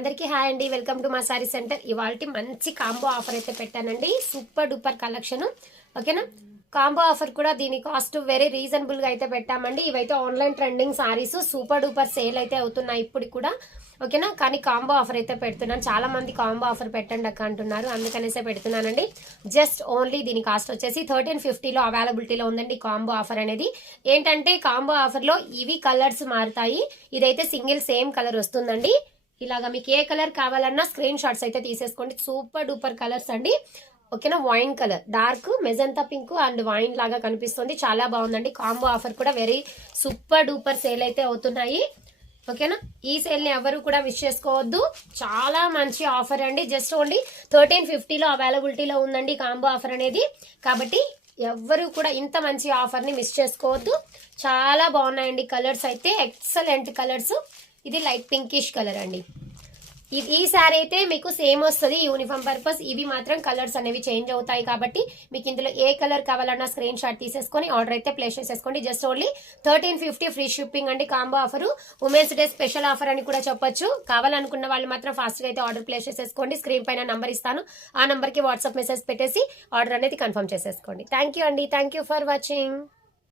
అందరికీ హాయ్ అండి, welcome to మా సారీ సెంటర్. ఇవాళ మంచి కాంబో ఆఫర్ అయితే పెట్టానండి. Super duper collection. ఓకేనా, కాంబో ఆఫర్ కూడా దీని కాస్ట్ వెరీ రీజనబుల్ గా అయితే పెట్టామండి. ఇవైతే online trending saris super duper sale అయితే అవుతున్నాయి ఇప్పుడు కూడా. ఓకేనా, కానీ కాంబో ఆఫర్ అయితే పెడుతున్నాను. చాలా మంది కాంబో ఆఫర్ పెట్టండి అక్క అంటున్నారు, అందుకనేసే పెడుతున్నానండి. జస్ట్ ఓన్లీ దీని కాస్ట్ వచ్చేసి 1350లో అవైలబిలిటీలో ఉందండి. కాంబో ఆఫర్ అనేది ఏంటంటే, కాంబో ఆఫర్ లో ఇవి కలర్స్ మారుతాయి. ఇదైతే సింగిల్ సేమ్ కలర్ వస్తుందండి. ఇలాగా మీకు ఏ కలర్ కావాలన్నా స్క్రీన్ షాట్స్ అయితే తీసేసుకోండి. సూపర్ డూపర్ కలర్స్ అండి. ఓకేనా, wine colour, dark magenta pink and wine లాగా కనిపిస్తుంది. చాలా బాగుందండి. కాంబో ఆఫర్ కూడా వెరీ సూపర్ డూపర్ సేల్ అయితే అవుతున్నాయి. ఓకేనా, ఈ సేల్ ని ఎవరు కూడా మిస్ చేసుకోవద్దు. చాలా మంచి ఆఫర్ అండి. జస్ట్ ఓన్లీ 1350లో అవైలబిలిటీలో ఉందండి కాంబో ఆఫర్ అనేది. కాబట్టి ఎవ్వరు కూడా ఇంత మంచి ఆఫర్ ని మిస్ చేసుకోవద్దు. చాలా బాగున్నాయండి కలర్స్ అయితే, ఎక్సలెంట్ కలర్స్. ఇది లైట్ పింకిష్ కలర్ అండి. ఈ సారీ అయితే మీకు సేమ్ వస్తుంది యూనిఫామ్ పర్పస్. ఇవి మాత్రం కలర్స్ అనేవి చేంజ్ అవుతాయి. కాబట్టి మీకు ఇందులో ఏ కలర్ కావాలన్నా స్క్రీన్ షాట్ తీసేసుకొని ఆర్డర్ అయితే ప్లేస్ చేసేసుకోండి. జస్ట్ ఓన్లీ 1350 ఫ్రీ షిప్పింగ్ అండి. Combo offer, women's day special offer అని కూడా చెప్పొచ్చు. కావాలనుకున్న వాళ్ళు మాత్రం ఫాస్ట్ గా అయితే ఆర్డర్ ప్లేస్ చేసేసుకోండి. స్క్రీన్ పైన నంబర్ ఇస్తాను, ఆ నంబర్ కి వాట్సాప్ మెసేజ్ పెట్టేసి ఆర్డర్ అనేది కన్ఫర్మ్ చేసేసుకోండి. థ్యాంక్ యూ అండి, థ్యాంక్ యూ ఫర్ వాచింగ్.